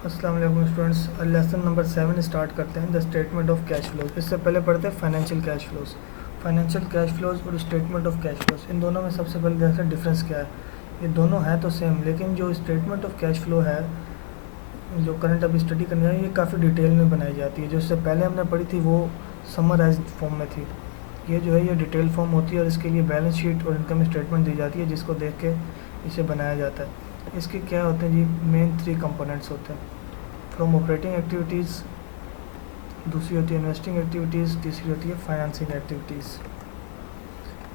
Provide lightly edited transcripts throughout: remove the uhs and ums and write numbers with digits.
अस्सलाम वालेकुम students. Lesson number 7 start करते हैं, the statement of cash flows. इससे पहले पढ़ते हैं financial cash flows. Financial cash flows और स्टेटमेंट ऑफ कैश फ्लोज, इन दोनों में सबसे पहले देखते हैं डिफरेंस क्या है। ये दोनों हैं तो सेम, लेकिन जो स्टेटमेंट ऑफ कैश फ्लो है, जो करंट अभी स्टडी करने है, ये काफ़ी डिटेल में बनाई जाती है। जो इससे पहले हमने पढ़ी थी वो समराइज्ड फॉर्म में थी। ये जो है ये डिटेल फॉर्म होती है और इसके लिए बैलेंस शीट और इनकम स्टेटमेंट दी जाती है, जिसको देख के इसे बनाया जाता है। इसके क्या होते हैं जी, मेन 3 कंपोनेंट्स होते हैं। फ्रॉम ऑपरेटिंग एक्टिविटीज़, दूसरी होती है इन्वेस्टिंग एक्टिविटीज़, तीसरी होती है फाइनेंसिंग एक्टिविटीज़।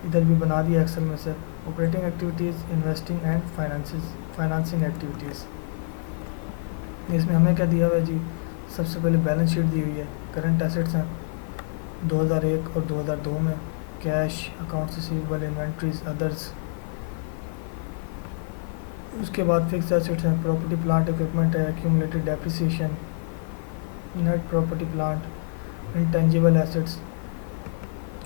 इधर भी बना दिया एक्सेल में से, operating activities, investing and financing activities. इसमें हमें क्या दिया हुआ है जी, सबसे पहले बैलेंस शीट दी हुई है। करंट एसेट्स हैं 2001 और 2002 में, cash, accounts receivable, inventories, others. उसके बाद फिक्स एसेट्स हैं, प्रॉपर्टी प्लांट इक्विपमेंट है, accumulated depreciation, net property plant, intangible assets.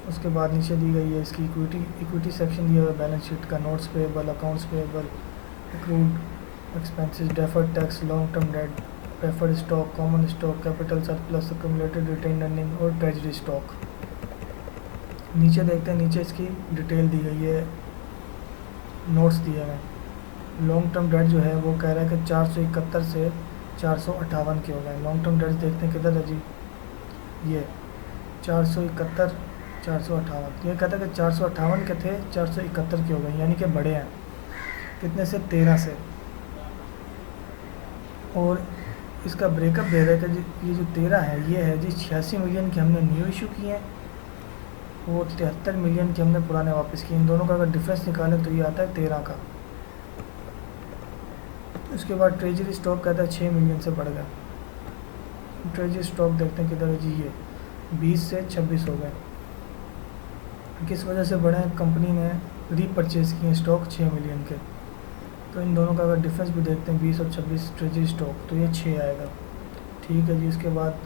उसके बाद नीचे दी गई है इसकी इक्विटी सेक्शन दिया हुआ है बैलेंस शीट का, notes payable, accounts payable, accrued expenses, deferred tax, long term debt, preferred stock, common stock, capital surplus, accumulated retained earning और ट्रेजरी स्टॉक। नीचे देखते हैं, नीचे इसकी डिटेल दी गई है, नोट्स दिए हैं। लॉन्ग टर्म डेट जो है वो कह रहा है कि 471 से 458 के हो गए। लॉन्ग टर्म डेट देखते हैं किधर है जी, ये 471, 458। ये कहता है कि 458 के थे, 471 के हो गए, यानी कि बड़े हैं। कितने से? 13 से। और इसका ब्रेकअप दे रहा है कि ये जो 13 है, ये है जी 86 मिलियन की हमने न्यू इशू किए हैं और 73 मिलियन के हमने पुराने वापस किए। इन दोनों का अगर डिफरेंस निकालें तो ये आता है 13 का। उसके बाद ट्रेजरी स्टॉक कहता है 6 मिलियन से बढ़ गया। ट्रेजरी स्टॉक देखते हैं किधर है जी, ये 20 से 26 हो गए। किस वजह से बढ़े? कंपनी ने रीपरचेज़ किए स्टॉक 6 मिलियन के। तो इन दोनों का अगर डिफरेंस भी देखते हैं, 20 और 26 ट्रेजरी स्टॉक, तो ये 6 आएगा। ठीक है जी। उसके बाद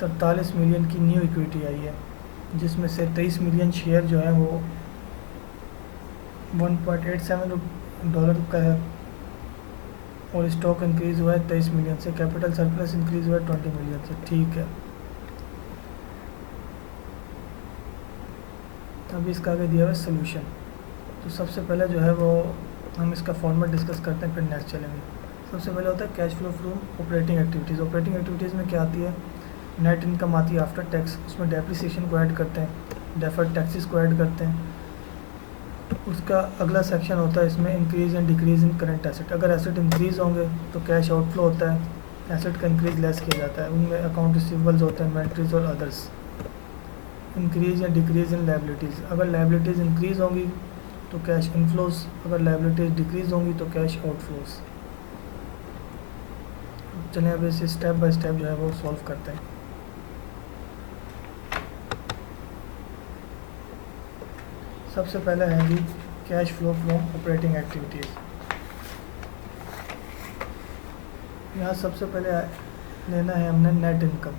43 मिलियन की न्यू इक्विटी आई है, जिसमें से 23 मिलियन शेयर जो है वो $1.87 का है और स्टॉक इंक्रीज़ हुआ है 23 मिलियन से। कैपिटल सरप्लस इंक्रीज़ हुआ है 20 मिलियन से। ठीक है। अभी इसका आगे दिया हुआ है सोल्यूशन। तो सबसे पहले जो है वो हम इसका फॉर्मेट डिस्कस करते हैं, फिर नेक्स्ट चलेंगे। सबसे पहले होता है cash flow from operating activities. Operating activities में क्या आती है? नेट इनकम आती है आफ्टर टैक्स। उसमें डेप्रिसिएशन को ऐड करते हैं, डेफर्ड टैक्सेस को ऐड करते हैं। उसका अगला सेक्शन होता है इसमें increase and decrease in current asset. अगर एसेट इंक्रीज़ होंगे तो कैश आउटफ्लो होता है, एसेट का इंक्रीज़ लेस किया जाता है। उनमें अकाउंट रिसीवेबल्स होते हैं, इन्वेंट्रीज और अदर्स। इंक्रीज़ या डिक्रीज़ इन लायबिलिटीज़। अगर लायबिलिटीज़ इंक्रीज़ होंगी तो कैश इनफ्लोज, अगर लायबिलिटीज़ डिक्रीज़ होंगी तो कैश आउटफ्लोज। चलें अब इसे स्टेप बाय स्टेप जो है वो सॉल्व करते हैं। सबसे पहले है जी cash flow from operating activities. यहाँ सबसे पहले लेना है हमने नेट इनकम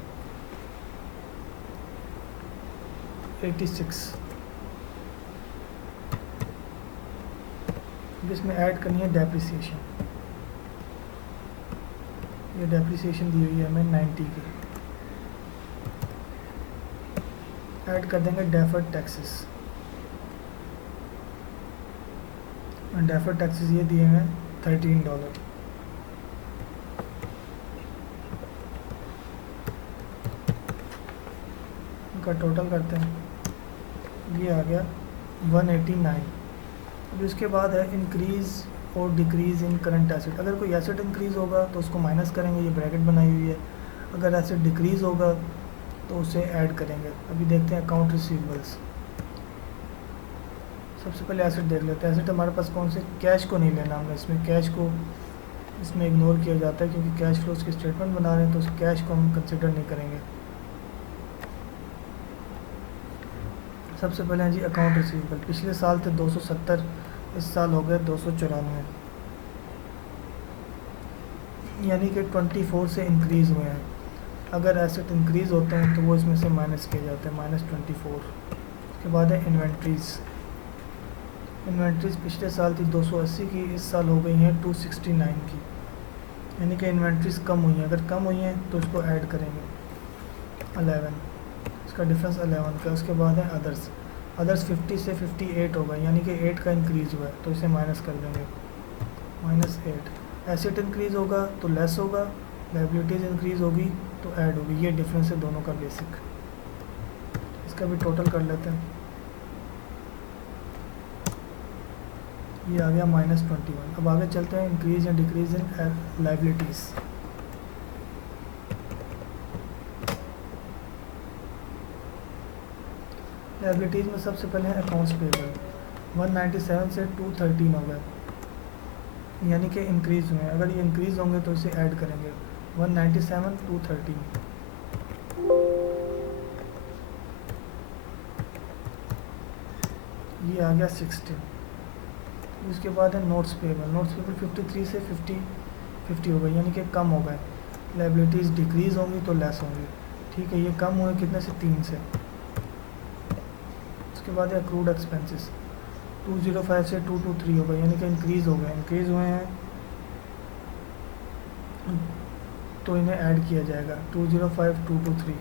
86, जिसमें ऐड करनी है डेप्रिसिएशन। ये डेप्रिसिएशन दी हुई है हमें 90 की। ऐड कर देंगे डेफर्ड टैक्सेस। डेफर्ड टैक्सेस ये दिए हैं $13। इनका टोटल करते हैं, ये आ गया 189। अब इसके बाद है इंक्रीज़ और डिक्रीज़ इन करंट एसेट। अगर कोई एसेट इंक्रीज़ होगा तो उसको माइनस करेंगे, ये ब्रैकेट बनाई हुई है। अगर एसेट डिक्रीज़ होगा तो उसे ऐड करेंगे। अभी देखते हैं अकाउंट रिसीवेबल्स। सबसे पहले एसेट देख लेते हैं। एसेट हमारे पास कौन से? कैश को नहीं लेना हमने इसमें, कैश को इसमें इग्नोर किया जाता है क्योंकि कैश फ्लोज की स्टेटमेंट बना रहे हैं, तो उस कैश को हम कंसिडर नहीं करेंगे। सबसे पहले हैं जी अकाउंट रिसीवेबल। पिछले साल थे 270, इस साल हो गए 294, यानी कि 24 से इंक्रीज़ हुए हैं। अगर एसेट इंक्रीज़ होते हैं तो वो इसमें से माइनस किए जाते हैं, -24। उसके बाद है इन्वेंट्रीज़। इन्वेंट्रीज़ पिछले साल थी 280 की, इस साल हो गई हैं 269 की। यानी कि इन्वेंट्रीज कम हुई हैं, अगर कम हुई हैं तो इसको ऐड करेंगे 11, इसका डिफरेंस 11 का। उसके बाद है अदर्स, अदर्स 50 से 58 होगा, यानी कि 8 का इंक्रीज़ हुआ है तो इसे माइनस कर देंगे -8। एसेट इंक्रीज़ होगा तो लेस होगा, लाइबिलिटीज़ इंक्रीज़ होगी तो ऐड होगी, ये डिफरेंस है दोनों का बेसिक। इसका भी टोटल कर लेते हैं, ये आ गया -21। अब आगे चलते हैं, increase and decrease in liabilities. Liabilities में सबसे पहले है अकाउंट्स पेबल, 197 से 213 हो गए, यानी कि इंक्रीज़ हुए हैं। अगर ये इंक्रीज़ होंगे तो इसे ऐड करेंगे 197 213। ये आ गया 60। उसके बाद है नोट्स पेबल, नोट्स पेबल 53 से 50 हो गए, यानी कि कम हो गए। लाइबिलिटीज़ डिक्रीज़ होंगी तो लेस होंगी, ठीक है। ये कम हुए कितने से, 3 से। उसके बाद है अक्रूड एक्सपेंसेस, 205 से 223 हो गए, यानी कि इंक्रीज़ हो गए, इंक्रीज़ हुए हैं तो इन्हें ऐड किया जाएगा 205 223।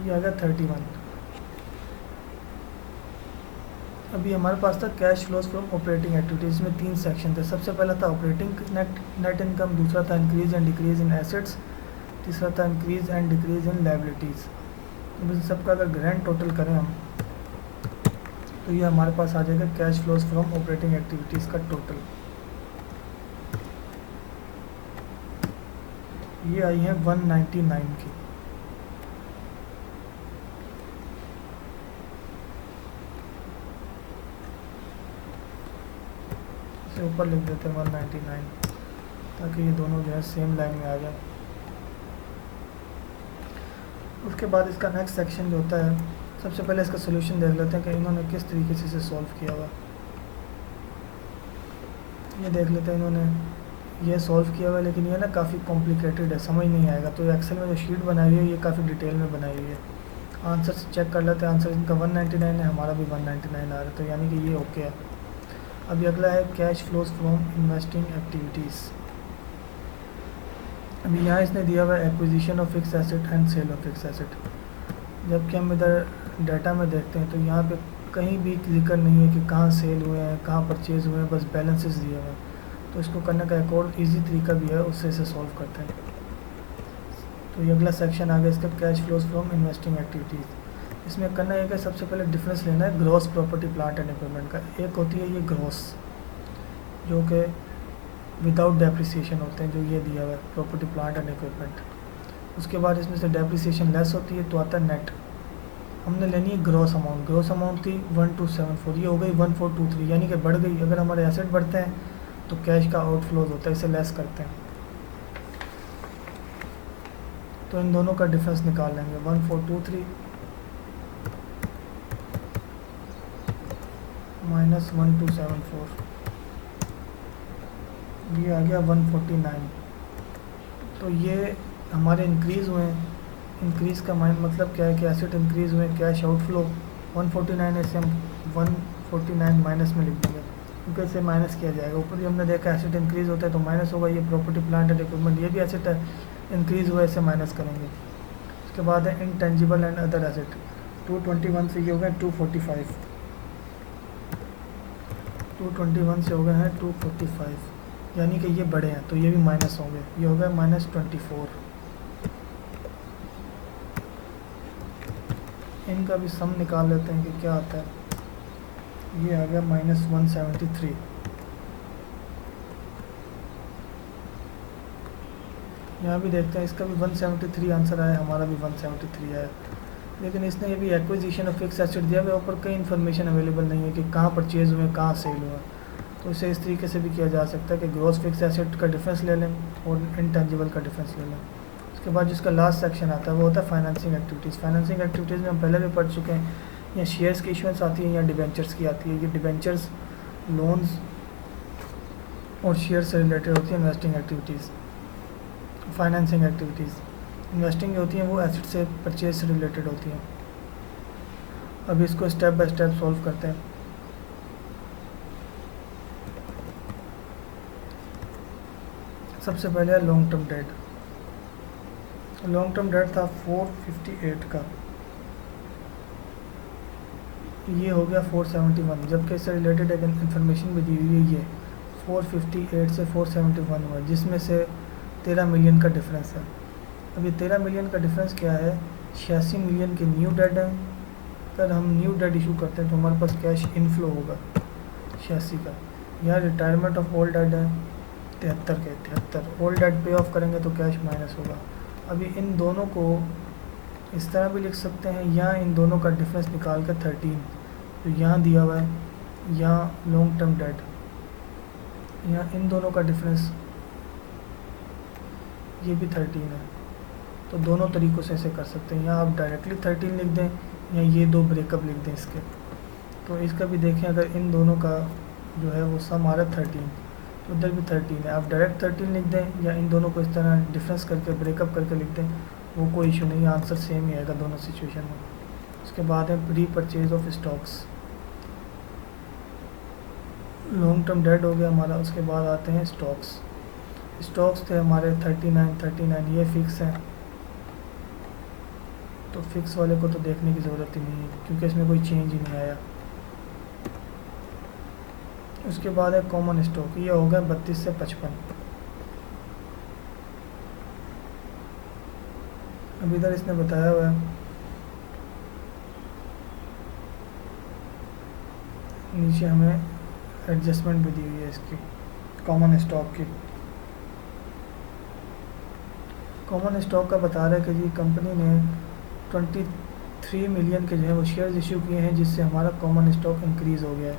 ये आ गया 31। अभी हमारे पास था cash flows from operating activities में 3 सेक्शन थे। सबसे पहला था ऑपरेटिंग नेट इनकम, दूसरा था increase and decrease in assets, तीसरा था increase and decrease in liabilities. अब इन सबका अगर ग्रैंड टोटल करें हम तो ये हमारे पास आ जाएगा cash flows from operating activities का टोटल। ये आई है 199 की। इसे ऊपर लिख देते हैं 199, ताकि ये दोनों जो है सेम लाइन में आ जाए। उसके बाद इसका नेक्स्ट सेक्शन जो होता है, सबसे पहले इसका सोल्यूशन देख लेते हैं कि इन्होंने किस तरीके से इसे सॉल्व किया हुआ। ये देख लेते हैं, इन्होंने ये सॉल्व किया हुआ, लेकिन ये ना काफ़ी कॉम्प्लिकेटेड है, समझ नहीं आएगा। तो एक्सेल में जो शीट बनाई हुई है ये काफ़ी डिटेल में बनाई हुई है। आंसर चेक कर लेते हैं, आंसर इनका 199 है, हमारा भी 199 आ रहा है, तो यानी कि ये ओके है। अभी अगला है cash flows from investing activities. अभी यहाँ इसने दिया हुआ है acquisition of fix asset and sale of fix asset. जबकि हम इधर डाटा में देखते हैं तो यहाँ पे कहीं भी जिक्र नहीं है कि कहाँ सेल हुए हैं, कहाँ परचेज़ हुए हैं, बस बैलेंसेस दिए हुए हैं। तो इसको करने का एक और ईजी तरीका भी है, उससे इसे सॉल्व करते हैं। तो ये अगला सेक्शन आ गया इसका, cash flows from investing activities. इसमें करना है कि सबसे पहले डिफरेंस लेना है gross property plant and equipment का। एक होती है ये ग्रॉस, जो कि विदाउट डेप्रिसिएशन होते हैं, जो ये दिया हुआ है प्रॉपर्टी प्लांट एंड इक्विपमेंट। उसके बाद इसमें से डेप्रिसिएशन लेस होती है तो आता है नेट। हमने लेनी है ग्रॉस अमाउंट, ग्रॉस अमाउंट थी 1274, ये हो गई 1423, यानी कि बढ़ गई। अगर हमारे एसेट बढ़ते हैं तो कैश का आउटफ्लोज होता है, इसे लेस करते हैं तो इन दोनों का डिफरेंस निकाल लेंगे। 1423 माइनस 1274, ये आ गया 149। तो ये हमारे इंक्रीज़ हुए हैं। इंक्रीज़ का मतलब क्या है कि एसेट इंक्रीज़ हुए, कैश आउटफ्लो 149 है, इसे हम 149 माइनस में लिख देंगे क्योंकि इसे माइनस किया जाएगा। ऊपर भी हमने देखा एसेट इंक्रीज़ होता है तो माइनस होगा। ये प्रॉपर्टी प्लांट एंड इक्विपमेंट, ये भी एसेट है, इंक्रीज़ हुआ, इसे माइनस करेंगे। उसके बाद है इनटेंजिबल एंड अदर एसेट, 221 से ये हो गए 245, 221 से हो गए हैं 245, यानी कि ये बड़े हैं तो ये भी माइनस होंगे। ये हो गया -24। इनका भी सम निकाल लेते हैं कि क्या आता है। ये आ गया -173। यहाँ भी देखते हैं, इसका भी 173 आंसर आया, हमारा भी 173 आया। लेकिन इसने ये भी एक्विजिशन ऑफ फिक्स एसेट दिया हुआ, ऊपर कई इन्फॉर्मेशन अवेलेबल नहीं है कि कहाँ परचेज़ हुए, कहाँ सेल हुआ। तो इसे इस तरीके से भी किया जा सकता है कि ग्रॉस फिक्स एसेट का डिफरेंस ले लें और इंटेंजिबल का डिफरेंस ले लें। उसके बाद जिसका लास्ट सेक्शन आता है वो होता है फाइनेंसिंग एक्टिविटीज़। फाइनेंसिंग एक्टिविटीज़ में हम पहले भी पढ़ चुके हैं, या शेयर्स की इशुएंस आती है या डिबेंचर्स की आती है। ये डिबेंचर्स, लोन्स और शेयर से रिलेटेड होती है investing activities. Financing activities. Investing जो होती हैं वो एसेट से परचेज से रिलेटेड होती हैं। अभी इसको स्टेप बाय स्टेप सॉल्व करते हैं। सबसे पहले है long term date. Long term date था 458 का, ये हो गया 471, जबकि इससे रिलेटेड एक इन्फॉर्मेशन भी दी हुई है, ये 458 से 471 हुआ, जिसमें से 13 मिलियन का डिफरेंस है। अब ये 13 मिलियन का डिफरेंस क्या है, 86 मिलियन के न्यू डेट है। अगर हम न्यू डेट इशू करते हैं तो हमारे पास कैश इनफ्लो होगा 86 का। यहाँ रिटायरमेंट ऑफ ओल्ड डेट है 73 ओल्ड डेट पे ऑफ करेंगे तो कैश माइनस होगा। अभी इन दोनों को इस तरह भी लिख सकते हैं, यहाँ इन दोनों का डिफरेंस निकाल कर 13 जो यहाँ दिया हुआ है, यहाँ लॉन्ग टर्म डेट, यहाँ इन दोनों का डिफरेंस ये भी 13 है। तो दोनों तरीक़ों से ऐसे कर सकते हैं, यहाँ आप डायरेक्टली 13 लिख दें या ये दो ब्रेकअप लिख दें इसके। तो इसका भी देखें, अगर इन दोनों का जो है वो सम आ रहा है 13, तो उधर भी 13 है, आप डायरेक्ट 13 लिख दें या इन दोनों को इस तरह डिफरेंस करके ब्रेकअप करके लिख दें, वो कोई इशू नहीं, आंसर सेम ही आएगा दोनों सिचुएशन में। उसके बाद है pre purchase of stocks. Long term date हो गया हमारा। उसके बाद आते हैं स्टॉक्स। स्टॉक्स थे हमारे 39 ये फिक्स हैं, तो फिक्स वाले को तो देखने की ज़रूरत ही नहीं है क्योंकि इसमें कोई चेंज ही नहीं आया। उसके बाद है कॉमन स्टॉक, ये हो गया 32 से 55। अब इधर इसने बताया हुआ है, नीचे हमें एडजस्टमेंट भी दी हुई है इसकी कॉमन स्टॉक की। कॉमन स्टॉक का बता रहा है कि जी कंपनी ने 23 मिलियन के जो है वो शेयर्स इशू किए हैं, जिससे हमारा कॉमन स्टॉक इंक्रीज़ हो गया है।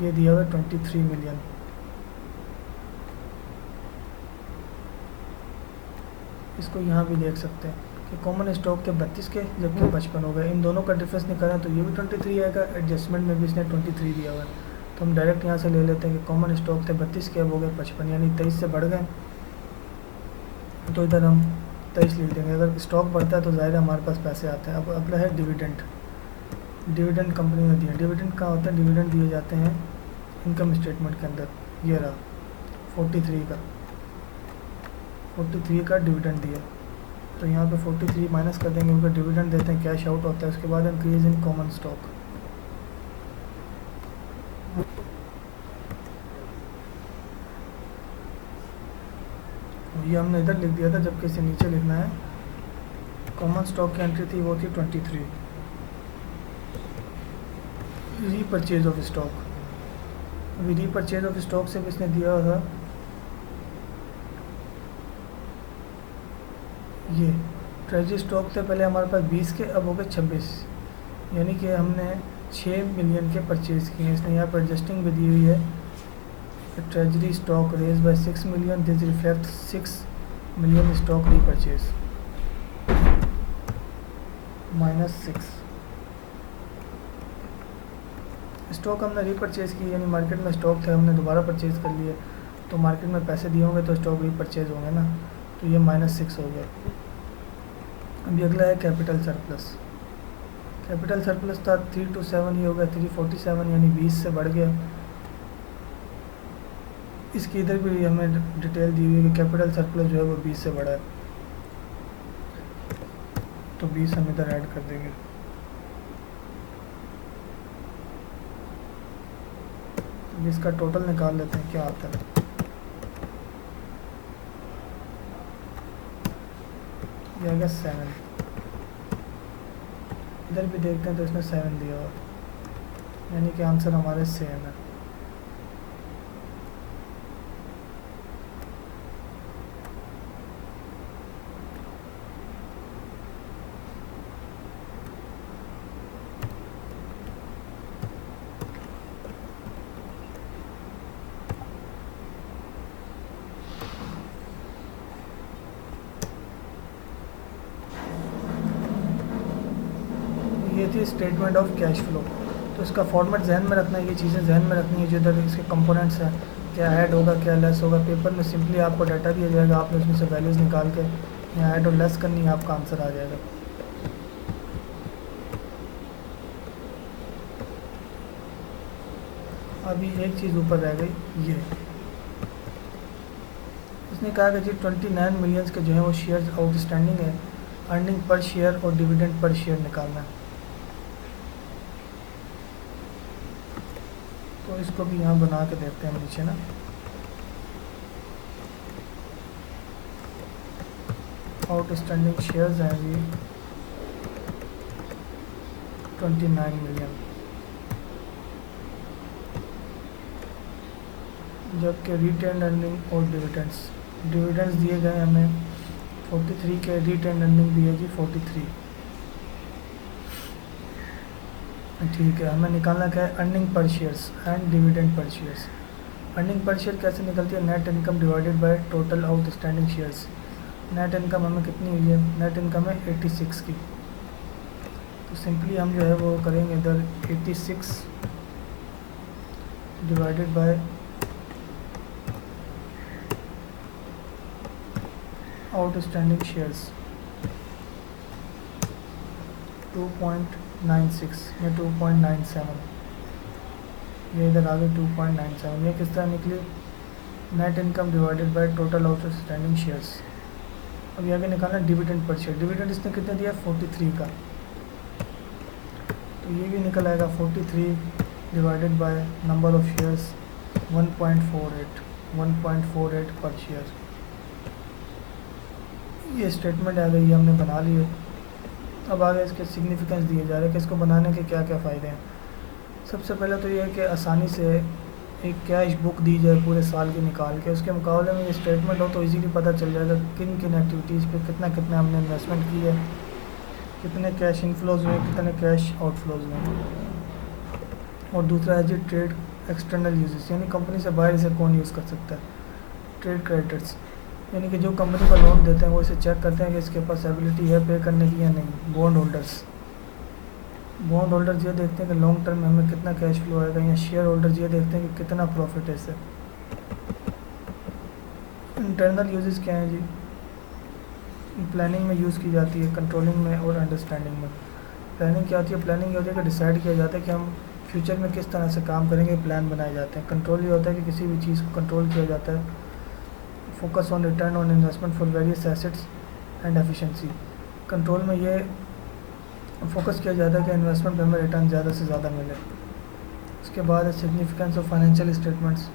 ये दिया हुआ है 23 मिलियन। इसको यहाँ भी देख सकते हैं कि कॉमन स्टॉक के 32 के जबकि 55 हो गए। इन दोनों का डिफरेंस निकालें तो ये भी 23 आएगा, एडजस्टमेंट में भी इसने 23 दिया हुआ है। तो हम डायरेक्ट यहाँ से ले लेते हैं कि कॉमन स्टॉक थे 32 के, अब हो गए 55, यानी 23 से बढ़ गए। तो इधर हम 23 लिख देंगे। अगर स्टॉक बढ़ता है तो ज़ाहिर है हमारे पास पैसे आते हैं। अब अगला है डिविडेंड। डिविडेंड कंपनी ने दिया। डिविडेंड कहाँ होता है, डिविडेंड दिए जाते हैं इनकम स्टेटमेंट के अंदर। ये रहा 43 का डिविडेंड दिया, तो यहाँ पे 43 माइनस कर देंगे क्योंकि डिविडेंड देते हैं, कैश आउट होता है। उसके बाद इंक्रीज इन कॉमन स्टॉक। ये हमने इधर लिख दिया था जबकि इसे नीचे लिखना है। कॉमन स्टॉक की एंट्री थी वो थी 23। Repurchase of stock. अभी रीपरचेज ऑफ स्टॉक से भी इसने दिया था ये ट्रेजरी स्टॉक थे पहले हमारे पास 20 के, अब हो गए 26, यानी कि हमने 6 मिलियन के परचेज़ किए हैं। इसने यहाँ पर एडजस्टिंग भी दी हुई है। Treasury stock raise by 6 million, this reflect 6 million stock repurchase -6 stock हमने रीपरचेज़ की, यानी मार्केट में स्टॉक थे हमने दोबारा परचेज़ कर लिए, तो मार्केट में पैसे दिए होंगे तो स्टॉक रीपरचेज़ होंगे ना, तो ये -6 हो गया। अभी अगला है कैपिटल सरप्लस। कैपिटल सरप्लस था 327, ये हो गया 347, यानी 20 से बढ़ गया। इसकी इधर भी हमें डिटेल दी हुई है कि कैपिटल सरप्लस जो है वो 20 से बढ़ा है, तो 20 हम इधर ऐड कर देंगे। इसका टोटल निकाल लेते हैं क्या आता है। ये आ गया 7। इधर भी देखते हैं तो इसमें 7 दिया हुआ, यानी कि आंसर हमारे सेम है। ये थी स्टेटमेंट ऑफ कैश फ्लो। तो इसका फॉर्मेट जहन में रखना है, ये चीज़ें जहन में रखनी है जो इधर इसके कंपोनेंट्स हैं। क्या ऐड होगा क्या लेस होगा। पेपर में सिंपली आपको डाटा दिया जाएगा, आपने उसमें से वैल्यूज़ निकाल के यहाँ ऐड और लेस करनी है, आपका आंसर आ जाएगा। अभी एक चीज़ ऊपर रह गई, ये इसने कहा कि जी 29 मिलियंस के जो है वो शेयर्स आउटस्टैंडिंग है, अर्निंग पर शेयर और डिविडेंड पर शेयर निकालना है। तो इसको भी यहाँ बना के देखते हैं नीचे ना। आउटस्टैंडिंग शेयर्स हैं जी 29 मिलियन, जबकि रिटेन अर्निंग और डिविडेंड्स दिए गए हमें 43 के, रिटेन अर्निंग दी है जी 43। ठीक है, हमें निकालना क्या है, earning per shares and dividend per shares. Earning per share कैसे निकलती है, net income divided by total outstanding shares. Net income हमें कितनी हुई है, नेट इनकम है 86 की, तो सिंपली हम जो है वो करेंगे इधर 86 डिवाइडेड बाय आउटस्टैंडिंग शेयर्स 2.96 या 2.97, ये इधर आ गई 2.97। ये किस तरह निकली, net income divided by total outstanding shares. अब ये आगे निकालना डिविडेंड पर शेयर। डिविडेंड इसने कितना दिया, 43 का, तो ये भी निकल आएगा 43 divided by number of shares 1.48 पर शेयर। ये स्टेटमेंट आ गई, हमने बना ली है। अब आगे इसके सिग्निफिकेंस दिए जा रहे हैं कि इसको बनाने के क्या क्या फ़ायदे हैं। सबसे पहले तो ये है कि आसानी से एक कैश बुक दी जाए पूरे साल की निकाल के, उसके मुकाबले में ये स्टेटमेंट हो तो इजीली पता चल जाएगा किन किन एक्टिविटीज़ पे कितना कितना हमने इन्वेस्टमेंट की है, कितने कैश इनफ्लोज हुए, कितने कैश आउटफ्लोज हुए। और दूसरा है जी ट्रेड एक्सटर्नल यूजेस, यानी कंपनी से बाहर इसे कौन यूज़ कर सकता है। ट्रेड क्रेडिटर्स, यानी कि जो कंपनी को लोन देते हैं वो इसे चेक करते हैं कि इसके पास एबिलिटी है पे करने की या नहीं। बॉन्ड होल्डर्स ये देखते हैं कि लॉन्ग टर्म में हमें कितना कैश फ्लो आएगा, या शेयर होल्डर्स ये देखते हैं कि कितना प्रॉफिट है इससे। इंटरनल यूजेस क्या हैं जी, प्लानिंग में यूज़ की जाती है, कंट्रोलिंग में और अंडरस्टैंडिंग में। प्लानिंग क्या होती है, प्लानिंग ये होती है कि डिसाइड किया जाता है कि हम फ्यूचर में किस तरह से काम करेंगे, प्लान बनाए जाते हैं। कंट्रोल ये होता है कि किसी भी चीज़ को कंट्रोल किया जाता है। Focus on return on investment for various assets and efficiency. Control में ये फोकस किया जाता है कि इन्वेस्टमेंट पे हमें रिटर्न ज़्यादा से ज़्यादा मिले। उसके बाद है सिग्निफिकेंस ऑफ फाइनेंशियल स्टेटमेंट्स,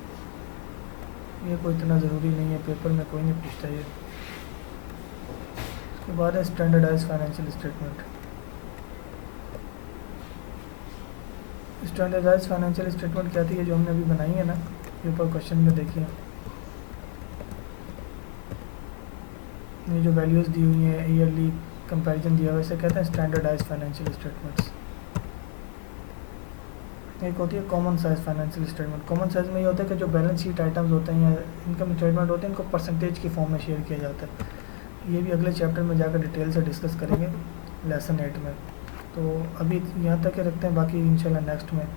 ये कोई इतना ज़रूरी नहीं है, पेपर में कोई नहीं पूछता ये। उसके बाद है standardize financial statement. Standardize financial statement क्या थी, ये जो हमने अभी बनाई है ना, पेपर क्वेश्चन में देखिए, ये जो वैल्यूज़ दी हुई हैं, ईयरली कंपैरिजन दिया हुआ है, इसे कहते हैं स्टैंडर्डाइज फाइनेंशियल स्टेटमेंट्स। एक होती है common size financial statement. Common size में ये होता है कि जो बैलेंस शीट आइटम्स होते हैं या इनकम स्टेटमेंट होते हैं, इनको परसेंटेज की फॉर्म में शेयर किया जाता है। ये भी अगले चैप्टर में जाकर डिटेल से डिस्कस करेंगे लेसन 8 में। तो अभी यहाँ तक रखते हैं, बाकी इंशाल्लाह नेक्स्ट में